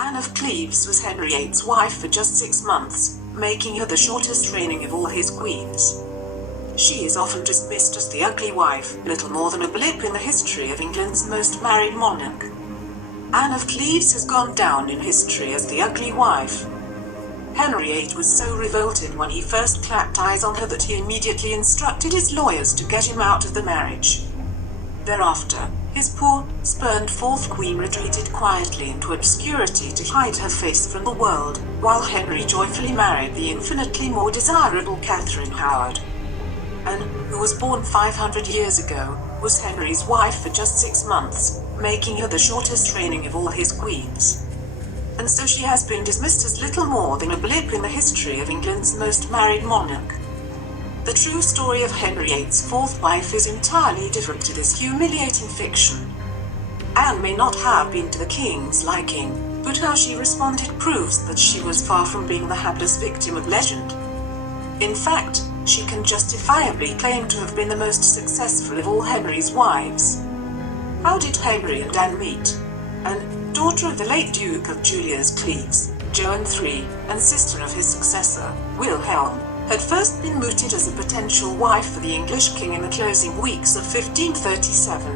Anne of Cleves was Henry VIII's wife for just 6 months, making her the shortest reigning of all his queens. She is often dismissed as the ugly wife, little more than a blip in the history of England's most married monarch. Anne of Cleves has gone down in history as the ugly wife. Henry VIII was so revolted when he first clapped eyes on her that he immediately instructed his lawyers to get him out of the marriage. Thereafter, his poor, spurned fourth queen retreated quietly into obscurity to hide her face from the world, while Henry joyfully married the infinitely more desirable Catherine Howard. Anne, who was born 500 years ago, was Henry's wife for just 6 months, making her the shortest reigning of all his queens. And so she has been dismissed as little more than a blip in the history of England's most married monarch. The true story of Henry VIII's fourth wife is entirely different to this humiliating fiction. Anne may not have been to the king's liking, but how she responded proves that she was far from being the hapless victim of legend. In fact, she can justifiably claim to have been the most successful of all Henry's wives. How did Henry and Anne meet? Anne, daughter of the late Duke of Julius Cleves, Joan III, and sister of his successor, Wilhelm, had first been mooted as a potential wife for the English king in the closing weeks of 1537.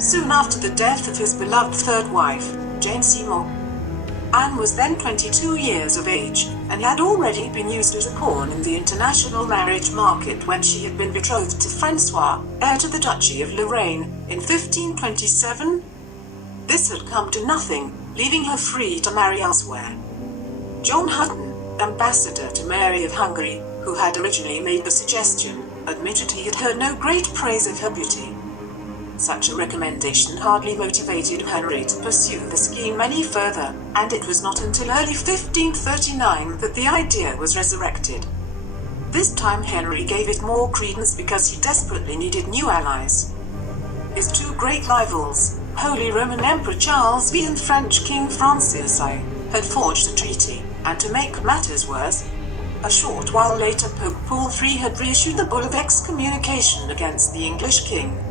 Soon after the death of his beloved third wife, Jane Seymour, Anne was then 22 years of age, and had already been used as a pawn in the international marriage market when she had been betrothed to Francois, heir to the Duchy of Lorraine, in 1527. This had come to nothing, leaving her free to marry elsewhere. John Hutton, ambassador to Mary of Hungary, who had originally made the suggestion, admitted he had heard no great praise of her beauty. Such a recommendation hardly motivated Henry to pursue the scheme any further, and it was not until early 1539 that the idea was resurrected. This time Henry gave it more credence because he desperately needed new allies. His two great rivals, Holy Roman Emperor Charles V and French King Francis I, had forged a treaty, and to make matters worse, a short while later Pope Paul III had reissued the bull of excommunication against the English king.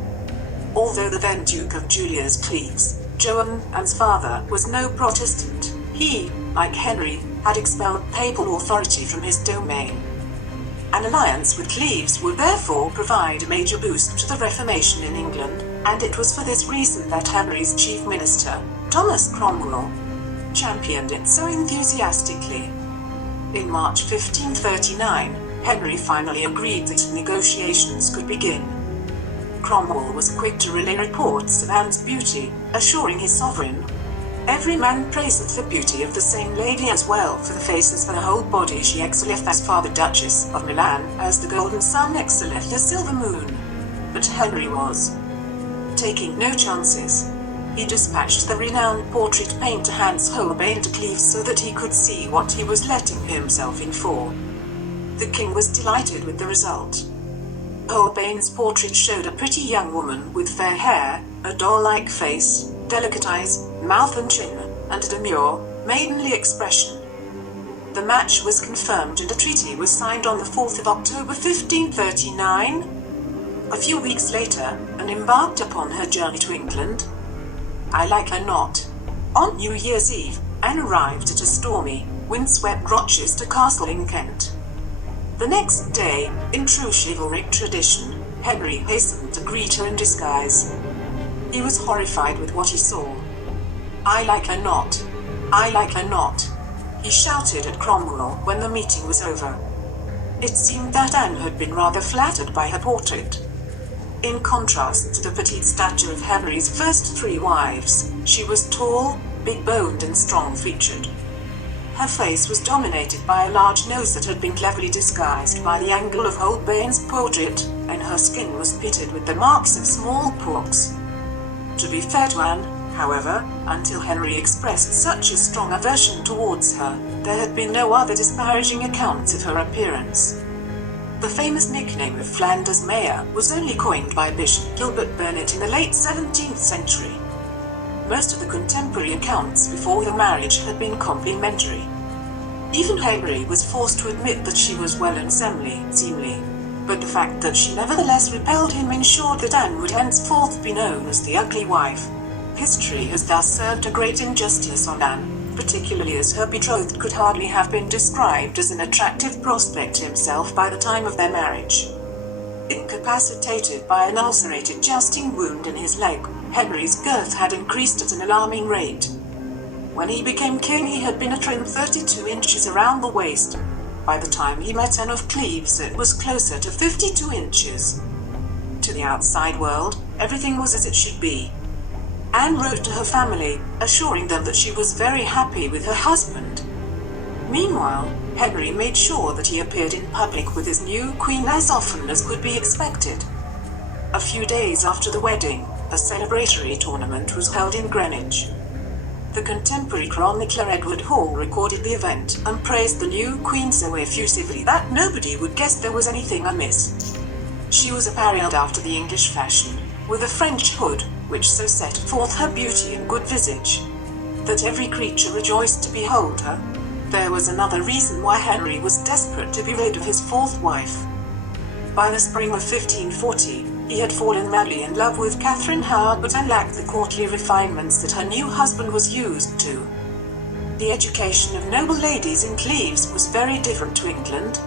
Although the then Duke of Julius Cleves, Joan's father, was no Protestant, he, like Henry, had expelled papal authority from his domain. An alliance with Cleves would therefore provide a major boost to the Reformation in England, and it was for this reason that Henry's chief minister, Thomas Cromwell, championed it so enthusiastically. In March 1539, Henry finally agreed that negotiations could begin. Cromwell was quick to relay reports of Anne's beauty, assuring his sovereign, "Every man praiseth the beauty of the same lady as well for the face as for the whole body she excelleth as far the Duchess of Milan as the golden sun excelleth the silver moon." But Henry was taking no chances. He dispatched the renowned portrait painter Hans Holbein to Cleves so that he could see what he was letting himself in for. The king was delighted with the result. Holbein's portrait showed a pretty young woman with fair hair, a doll-like face, delicate eyes, mouth and chin, and a demure, maidenly expression. The match was confirmed and a treaty was signed on the 4th of October 1539. A few weeks later, Anne embarked upon her journey to England. I like her not. On New Year's Eve, Anne arrived at a stormy, windswept Rochester Castle in Kent. The next day, in true chivalric tradition, Henry hastened to greet her in disguise. He was horrified with what he saw. "I like her not. I like her not," he shouted at Cromwell when the meeting was over. It seemed that Anne had been rather flattered by her portrait. In contrast to the petite stature of Henry's first 3 wives, she was tall, big-boned and strong-featured. Her face was dominated by a large nose that had been cleverly disguised by the angle of Holbein's portrait, and her skin was pitted with the marks of smallpox. To be fair to Anne, however, until Henry expressed such a strong aversion towards her, there had been no other disparaging accounts of her appearance. The famous nickname of Flanders Mayor was only coined by Bishop Gilbert Burnet in the late 17th century. Most of the contemporary accounts before the marriage had been complimentary. Even Henry was forced to admit that she was well and seemly, but the fact that she nevertheless repelled him ensured that Anne would henceforth be known as the ugly wife. History has thus served a great injustice on Anne, particularly as her betrothed could hardly have been described as an attractive prospect himself by the time of their marriage. Incapacitated by an ulcerated jousting wound in his leg, Henry's girth had increased at an alarming rate. When he became king, he had been a trim 32 inches around the waist. By the time he met Anne of Cleves, it was closer to 52 inches. To the outside world, everything was as it should be. Anne wrote to her family, assuring them that she was very happy with her husband. Meanwhile, Henry made sure that he appeared in public with his new queen as often as could be expected. A few days after the wedding, a celebratory tournament was held in Greenwich. The contemporary chronicler Edward Hall recorded the event and praised the new queen so effusively that nobody would guess there was anything amiss. She was apparelled after the English fashion, with a French hood, which so set forth her beauty and good visage, that every creature rejoiced to behold her. There was another reason why Henry was desperate to be rid of his fourth wife. By the spring of 1540, he had fallen madly in love with Catherine Howard, but lacked the courtly refinements that her new husband was used to. The education of noble ladies in Cleves was very different to England.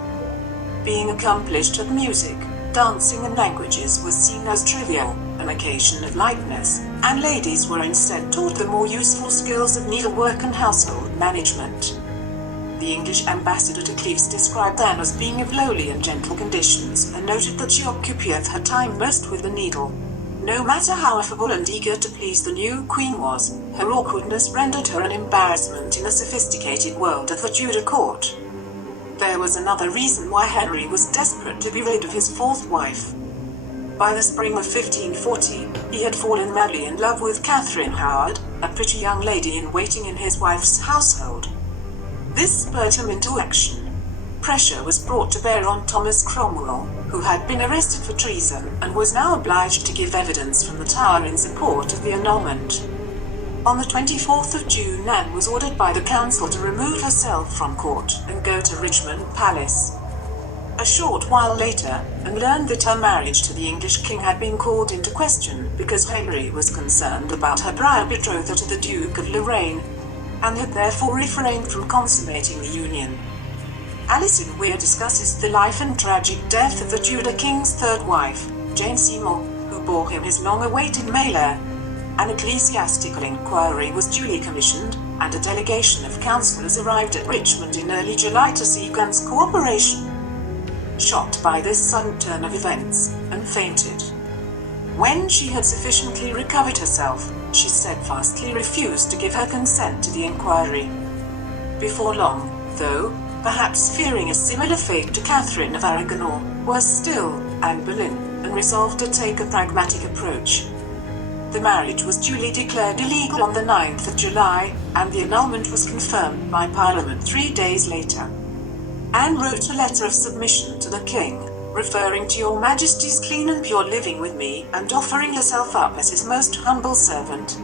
Being accomplished at music, dancing and languages was seen as trivial, an occasion of lightness, and ladies were instead taught the more useful skills of needlework and household management. The English ambassador to Cleves described Anne as being of lowly and gentle conditions, and noted that she occupieth her time most with the needle. No matter how affable and eager to please the new queen was, her awkwardness rendered her an embarrassment in the sophisticated world of the Tudor court. There was another reason why Henry was desperate to be rid of his fourth wife. By the spring of 1540, he had fallen madly in love with Catherine Howard, a pretty young lady in waiting in his wife's household. This spurred him into action. Pressure was brought to bear on Thomas Cromwell, who had been arrested for treason and was now obliged to give evidence from the Tower in support of the annulment. On the 24th of June, Anne was ordered by the council to remove herself from court and go to Richmond Palace. A short while later, Anne learned that her marriage to the English king had been called into question because Henry was concerned about her prior betrothal to the Duke of Lorraine, and had therefore refrained from consummating the union. Alison Weir discusses the life and tragic death of the Tudor king's third wife, Jane Seymour, who bore him his long-awaited male heir. An ecclesiastical inquiry was duly commissioned, and a delegation of councillors arrived at Richmond in early July to seek Anne's cooperation. Shocked by this sudden turn of events, Anne fainted. When she had sufficiently recovered herself, she steadfastly refused to give her consent to the inquiry. Before long, though, perhaps fearing a similar fate to Catherine of Aragon or, worse still, Anne Boleyn, and resolved to take a pragmatic approach. The marriage was duly declared illegal on the 9th of July, and the annulment was confirmed by Parliament 3 days later. Anne wrote a letter of submission to the king, referring to your Majesty's clean and pure living with me, and offering herself up as his most humble servant.